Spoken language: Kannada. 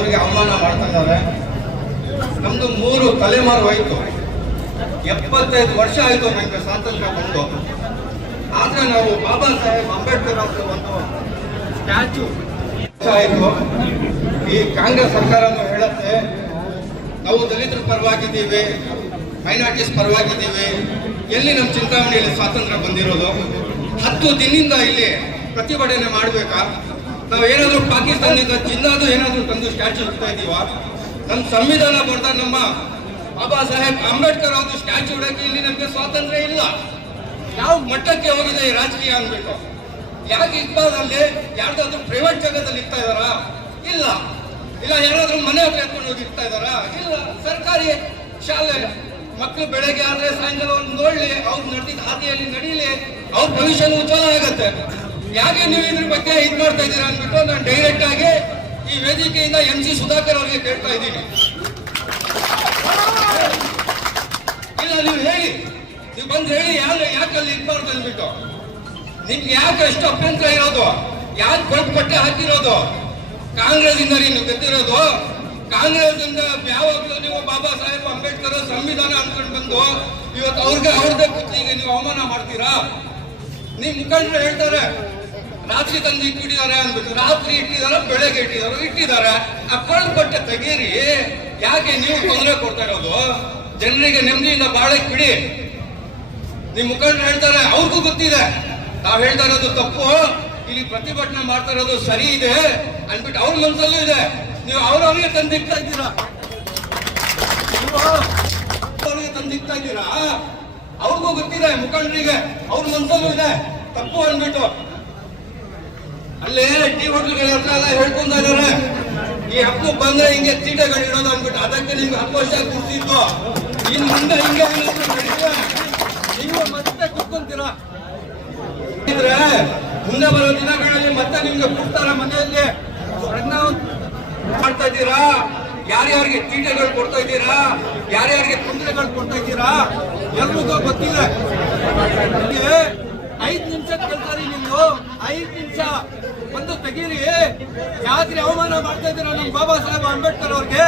ಇದ್ದಾರೆ ನಮ್ದು ಮೂರು ತಲೆಮಾರು ಹೋಯ್ತು. ಎಪ್ಪತ್ತೈದು ವರ್ಷ ಆಯ್ತು ನನಗೆ ಸ್ವಾತಂತ್ರ್ಯ ಬಂದು. ಆದ್ರೆ ನಾವು ಬಾಬಾ ಸಾಹೇಬ್ ಅಂಬೇಡ್ಕರ್ ಅವರ ಒಂದು ಸ್ಟ್ಯಾಚು ಆಯ್ತು. ಈ ಕಾಂಗ್ರೆಸ್ ಸರ್ಕಾರನು ಹೇಳುತ್ತೆ, ನಾವು ದಲಿತರ ಪರವಾಗಿದ್ದೀವಿ ಮೈನಾರಿಟೀಸ್ ಪರವಾಗಿದ್ದೀವಿ, ಎಲ್ಲಿ ನಮ್ಮ ಚಿಂತಾಮಣಿಯಲ್ಲಿ ಸ್ವಾತಂತ್ರ್ಯ ಬಂದಿರೋದು? ಹತ್ತು ದಿನದಿಂದ ಇಲ್ಲಿ ಪ್ರತಿಭಟನೆ ಮಾಡಬೇಕಾ? ನಾವು ಏನಾದರೂ ಪಾಕಿಸ್ತಾನದಿಂದ ಜಿಂದಾದು ಏನಾದರೂ ತಂದು ಸ್ಟ್ಯಾಚು ಇಡ್ತಾ ಇದ್ದೀವ? ನಮ್ಮ ಸಂವಿಧಾನ ಬರ್ತಾ ನಮ್ಮ ಬಾಬಾ ಸಾಹೇಬ್ ಅಂಬೇಡ್ಕರ್ ಅವರು ಸ್ಟ್ಯಾಚು ಇಡಕ್ಕೆ ಇಲ್ಲಿ ನಮಗೆ ಸ್ವಾತಂತ್ರ್ಯ ಇಲ್ಲ. ಯಾವ ಮಟ್ಟಕ್ಕೆ ಹೋಗಿದೆ ಈ ರಾಜಕೀಯ ಅಂದ್ಬಿಟ್ಟು? ಯಾಕೆ ಇಕ್ಬಾದಲ್ಲಿ ಯಾರ್ದಾದ್ರೂ ಪ್ರೈವೇಟ್ ಜಾಗದಲ್ಲಿ ಇರ್ತಾ ಇದಾರಾ ಇಲ್ಲ. ಇಲ್ಲ, ಯಾರಾದ್ರೂ ಮನೆ ಹತ್ರ ಎತ್ಕೊಂಡು ಹೋಗಿ ಇರ್ತಾ ಇದಾರಾ ಇಲ್ಲ, ಸರ್ಕಾರಿ ಶಾಲೆ ಮಕ್ಕಳು ಬೆಳಗ್ಗೆ ಆದ್ರೆ ಸಾಯಂಕಾಲ ಒಂದು ನೋಡ್ಲಿ, ಅವ್ರು ನಡೆದಿದ್ದ ಹಾದಿಯಲ್ಲಿ ನಡೀಲಿ, ಅವ್ರ ಭವಿಷ್ಯ ಉಜ್ವಲ ಆಗತ್ತೆ. ಯಾಕೆ ನೀವು ಇದ್ರ ಬಗ್ಗೆ ಇದ್ ಮಾಡ್ತಾ ಇದ್ದೀರಾ ಅಂದ್ಬಿಟ್ಟು ನಾನು ಡೈರೆಕ್ಟ್ ಆಗಿ ಈ ವೇದಿಕೆಯಿಂದ ಎಂ ಸಿ ಸುಧಾಕರ್ ಅವರಿಗೆ ಕೇಳ್ತಾ ಇದ್ದೀನಿ. ಇಲ್ಲ, ನೀವು ಹೇಳಿ. ನೀವು ಬಂದು ಹೇಳಿ, ಯಾರು ಯಾಕೆ ಅಲ್ಲಿ ಇರ್ಬಾರ್ದು ಅಂದ್ಬಿಟ್ಟು ನಿಮ್ಗೆ ಯಾಕೆ ಎಷ್ಟು ಅಭ್ಯಂತರ ಇರೋದು? ಯಾಕೆ ಕೊಟ್ಟು ಬಟ್ಟೆ ಹಾಕಿರೋದು? ಕಾಂಗ್ರೆಸ್ ಇಂದ ನೀವು ಗೆದ್ದಿರೋದು ಕಾಂಗ್ರೆಸ್ ಇಂದ ಯಾವಾಗಲೂ ನೀವು ಬಾಬಾ ಸಾಹೇಬ್ ಅಂಬೇಡ್ಕರ್ ಸಂವಿಧಾನ ಅನ್ಕೊಂಡು ಬಂದು ಇವತ್ತು ಅವ್ರಿಗೆ ಅವ್ರದ್ದೇ ಪುತ್ರಿಗೆ ನೀವು ಅವಮಾನ ಮಾಡ್ತೀರಾ? ನಿಮ್ ಮುಖಂಡರು ಹೇಳ್ತಾರೆ ರಾತ್ರಿ ತಂದು ಇಟ್ಟಿದ್ದಾರೆ ಅಂದ್ಬಿಟ್ಟು ರಾತ್ರಿ ಇಟ್ಟಿದ್ದಾರೆ, ಬೆಳಗ್ಗೆ ಇಟ್ಟಿದ್ದಾರೆ ಇಟ್ಟಿದ್ದಾರೆ. ಕೊಳ್ ಬಟ್ಟೆ ತೆಗೀರಿ. ಯಾಕೆ ನೀವು ತೊಂದರೆ ಕೊಡ್ತಾ ಇರೋದು? ಜನರಿಗೆ ನೆಮ್ಮದಿಯಿಂದ ಬಾಳೆ ಬಿಡಿ. ನಿಮ್ ಮುಖಂಡರು ಹೇಳ್ತಾರೆ, ಅವ್ರಿಗೂ ಗೊತ್ತಿದೆ. ನಾವ್ ಹೇಳ್ತಾ ಇರೋದು ತಪ್ಪು. ಇಲ್ಲಿ ಪ್ರತಿಭಟನೆ ಮಾಡ್ತಾ ಇರೋದು ಸರಿ ಇದೆ ಅಂದ್ಬಿಟ್ಟು ಅವ್ರ ಮನಸ್ಸಲ್ಲೂ ಇದೆ. ನೀವು ಅವ್ರವ್ರಿಗೆ ತಂದಿಕ್ತಾ ಇದ್ದೀರಾ? ತಂದಿಕ್ತಾ ಇದ್ದೀರಾ? ಅವ್ರಿಗೂ ಗೊತ್ತಿದೆ, ಮುಖಂಡರಿಗೆ. ಅವ್ರ ಮನಸ್ಸಲ್ಲೂ ಇದೆ. ತಪ್ಪು ಅನ್ಬಿಟ್ಟು ಅಲ್ಲೇ ಟೀ ಹೋಟ್ಲ್ಗಳ ಹತ್ರ ಎಲ್ಲ ಈ ಹಕ್ಕು ಬಂದ್ರೆ ಹಿಂಗೆ ತೀಟಗಳು ಇಡೋದು ಅಂದ್ಬಿಟ್ಟು ಅದಕ್ಕೆ ನಿಮ್ಗೆ ಹತ್ತು ವರ್ಷ ಕೂರ್ಸಿದ್ದು ಇನ್ ಮುಂದೆ ಹಿಂಗೆ ನೀವು ಮತ್ತೆ ಕುತ್ಕೊಂತೀರ? ಮುಂದೆ ಬರೋ ದಿನಗಳಲ್ಲಿ ಮತ್ತೆ ನಿಮ್ಗೆ ಕೂಡ್ತಾರ ಮನೆಯಲ್ಲಿ. ಮಾಡ್ತಾ ಇದ್ದೀರಾ? ಯಾರ್ಯಾರಿಗೆ ಚೀಟೆಗಳು ಕೊಡ್ತಾ ಇದ್ದೀರಾ? ಯಾರ್ಯಾರಿಗೆ ತೊಂದರೆಗಳು ಕೊಡ್ತಾ ಇದ್ದೀರಾ? ಎಲ್ರಿಗೂ ಗೊತ್ತಿದೆ. ನಿಮಿಷ ಕೇಳ್ತಾರೆ ನಿಮ್ದು ಐದ್ ನಿಮಿಷ. ಒಂದು ತೆಗೀರಿ. ಯಾಕ್ರಿ ಅವಮಾನ ಮಾಡ್ತಾ ಇದ್ದೀರಾ ನಮ್ಮ ಬಾಬಾ ಸಾಹೇಬ್ ಅಂಬೇಡ್ಕರ್ ಅವ್ರಿಗೆ?